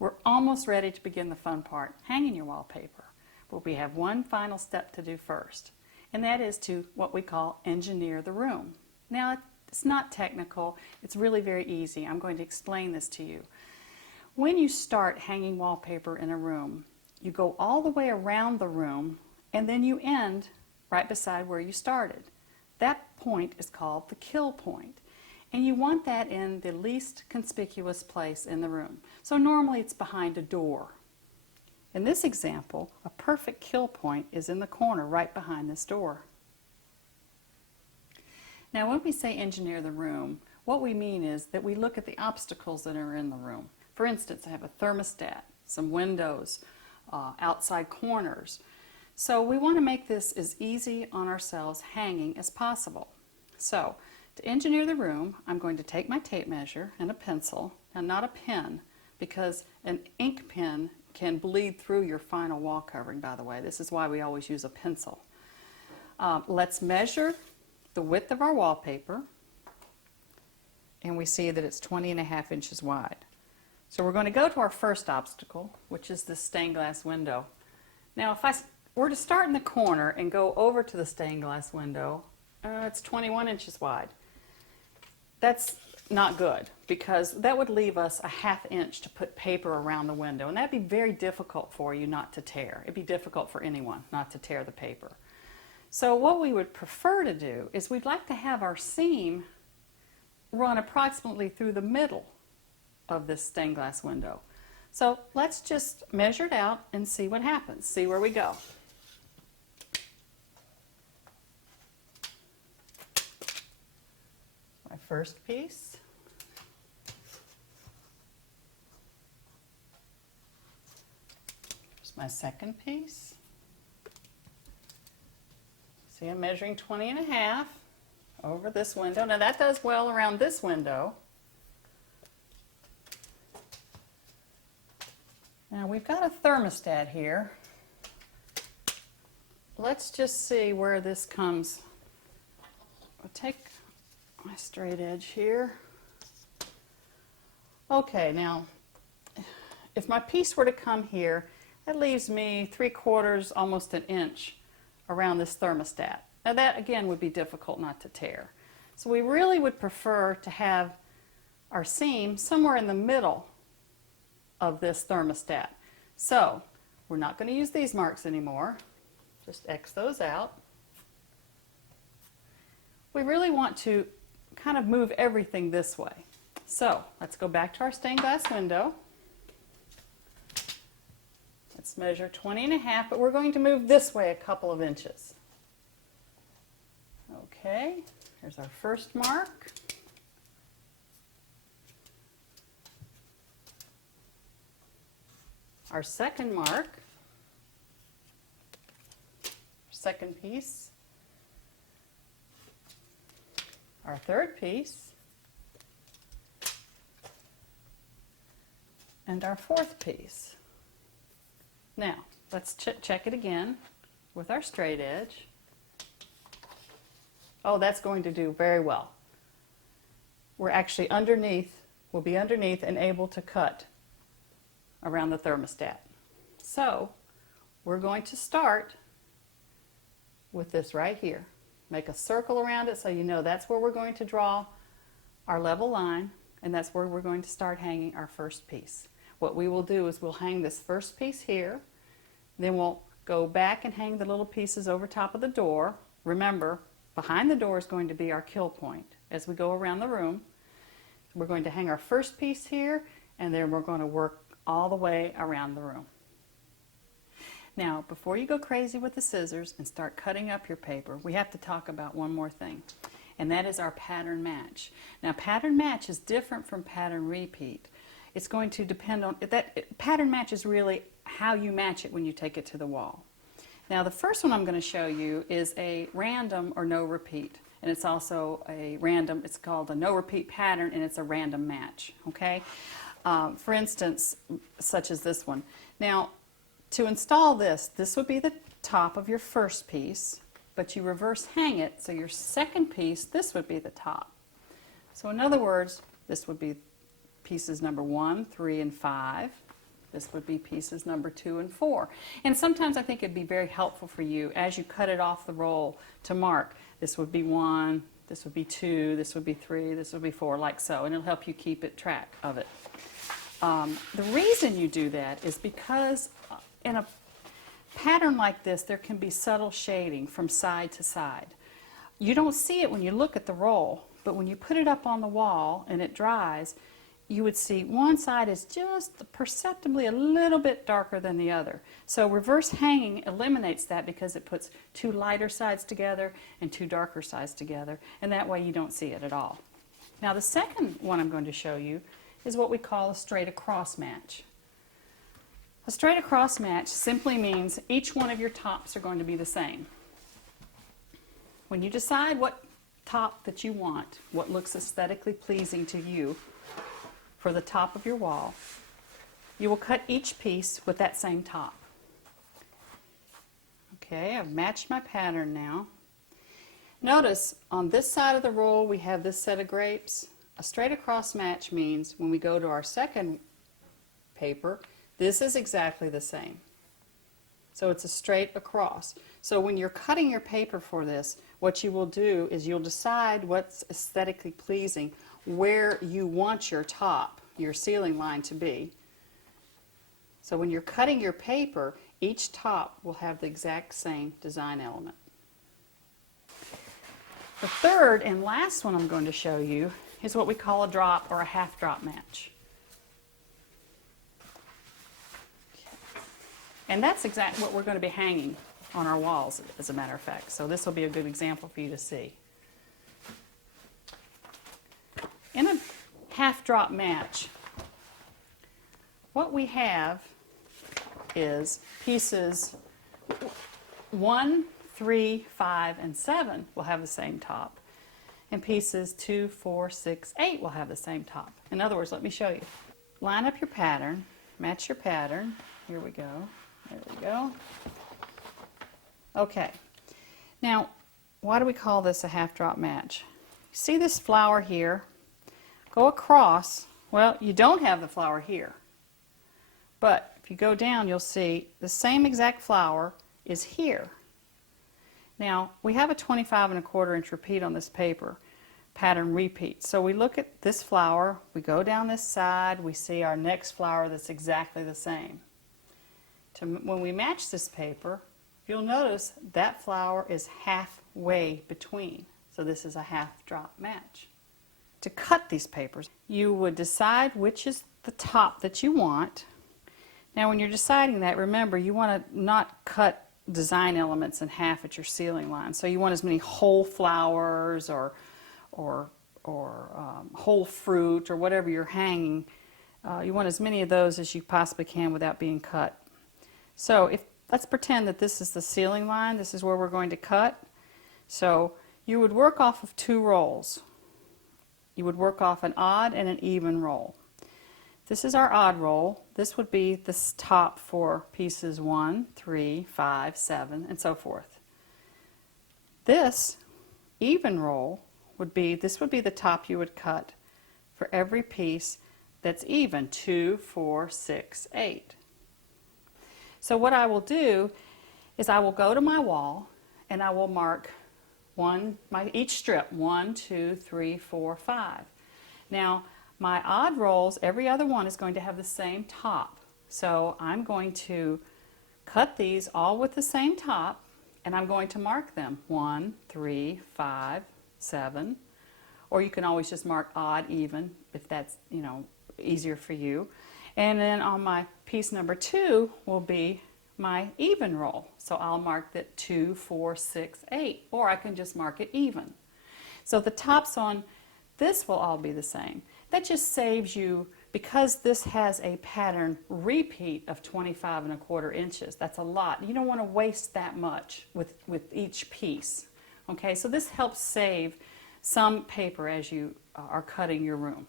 We're almost ready to begin the fun part, hanging your wallpaper. But we have one final step to do first, and that is to what we call engineer the room. Now, it's not technical, it's really very easy. I'm going to explain this to you. When you start hanging wallpaper in a room, you go all the way around the room and then you end right beside where you started. That point is called the kill point. And you want that in the least conspicuous place in the room. So normally it's behind a door. In this example, a perfect kill point is in the corner right behind this door. Now when we say engineer the room, what we mean is that we look at the obstacles that are in the room. For instance, I have a thermostat, some windows, outside corners. So we want to make this as easy on ourselves hanging as possible. So to engineer the room, I'm going to take my tape measure and a pencil, and not a pen, because an ink pen can bleed through your final wall covering, by the way. This is why we always use a pencil. Let's measure the width of our wallpaper, and we see that it's 20.5 inches wide. So we're going to go to our first obstacle, which is this stained glass window. Now if I were to start in the corner and go over to the stained glass window, it's 21 inches wide. That's not good, because that would leave us a 1/2 inch to put paper around the window, and that'd be very difficult for you not to tear. It'd be difficult for anyone not to tear the paper. So what we would prefer to do is we'd like to have our seam run approximately through the middle of this stained glass window. So let's just measure it out and see what happens, see where we go. My first piece. Here's my second piece. See, I'm measuring 20.5 over this window. Now that does well around this window. Now we've got a thermostat here. Let's just see where this comes. I'll take my straight edge here. Okay, now if my piece were to come here, that leaves me 3/4, almost an inch around this thermostat. Now that again would be difficult not to tear. So we really would prefer to have our seam somewhere in the middle of this thermostat. So we're not going to use these marks anymore. Just X those out. We really want to kind of move everything this way. So let's go back to our stained glass window. Let's measure 20.5, but we're going to move this way a couple of inches. Okay, here's our first mark. Our second mark, second piece, our third piece, and our fourth piece. Now, let's check it again with our straight edge. Oh, that's going to do very well. We're actually underneath, we'll be underneath and able to cut around the thermostat. So we're going to start with this right here. Make a circle around it so you know that's where we're going to draw our level line, and that's where we're going to start hanging our first piece. What we will do is we'll hang this first piece here, then we'll go back and hang the little pieces over top of the door. Remember, behind the door is going to be our kill point. As we go around the room, we're going to hang our first piece here, and then we're going to work all the way around the room. Now, before you go crazy with the scissors and start cutting up your paper, we have to talk about one more thing, and that is our pattern match. Now, pattern match is different from pattern repeat. It's going to depend on that. Pattern match is really how you match it when you take it to the wall. Now, the first one I'm going to show you is a random or no repeat, and it's also a random. It's called a no repeat pattern, and it's a random match. Okay. For instance, such as this one. Now, to install this would be the top of your first piece, but you reverse hang it, so your second piece, this would be the top. So in other words, this would be pieces number 1, 3, and 5. This would be pieces number 2 and 4. And sometimes I think it'd be very helpful for you as you cut it off the roll to mark. This would be 1, this would be 2, this would be 3, this would be 4, like so. And it'll help you keep track of it. The reason you do that is because in a pattern like this, there can be subtle shading from side to side. You don't see it when you look at the roll, but when you put it up on the wall and it dries, you would see one side is just perceptibly a little bit darker than the other. So reverse hanging eliminates that because it puts 2 lighter sides together and 2 darker sides together, and that way you don't see it at all. Now the second one I'm going to show you is what we call a straight across match. A straight across match simply means each one of your tops are going to be the same. When you decide what top that you want, what looks aesthetically pleasing to you for the top of your wall, you will cut each piece with that same top. Okay, I've matched my pattern now. Notice on this side of the roll we have this set of grapes. A straight across match means when we go to our second paper, this is exactly the same. So it's a straight across. So when you're cutting your paper for this, what you will do is you'll decide what's aesthetically pleasing, where you want your top, your ceiling line to be. So when you're cutting your paper, each top will have the exact same design element. The third and last one I'm going to show you is what we call a drop or a half drop match. And that's exactly what we're going to be hanging on our walls, as a matter of fact. So this will be a good example for you to see. In a half drop match, what we have is pieces 1, 3, 5, and 7 will have the same top. And pieces 2, 4, 6, 8 will have the same top. In other words, let me show you. Line up your pattern, match your pattern. Here we go. There we go. Okay. Now, why do we call this a half drop match? See this flower here? Go across. Well, you don't have the flower here. But if you go down, you'll see the same exact flower is here. Now, we have a 25 1/4 inch repeat on this paper, pattern repeat. So we look at this flower, we go down this side, we see our next flower that's exactly the same. When we match this paper, you'll notice that flower is halfway between. So this is a half drop match. To cut these papers, you would decide which is the top that you want. Now when you're deciding that, remember you want to not cut design elements in half at your ceiling line. So you want as many whole flowers or whole fruit or whatever you're hanging. You want as many of those as you possibly can without being cut. So let's pretend that this is the ceiling line. This is where we're going to cut. So you would work off of 2 rolls. You would work off an odd and an even roll. This is our odd roll. This would be the top for pieces 1, 3, 5, 7, and so forth. This even roll would be the top you would cut for every piece that's even, 2, 4, 6, 8. So what I will do is I will go to my wall and I will mark each strip 1, 2, 3, 4, 5. Now my odd rolls, every other one is going to have the same top. So I'm going to cut these all with the same top and I'm going to mark them 1, 3, 5, 7. Or you can always just mark odd, even if that's easier for you. And then on my piece number 2 will be my even roll. So I'll mark that 2, 4, 6, 8, or I can just mark it even. So the tops on this will all be the same. That just saves you, because this has a pattern repeat of 25 1/4 inches. That's a lot. You don't want to waste that much with each piece. Okay, so this helps save some paper as you are cutting your room.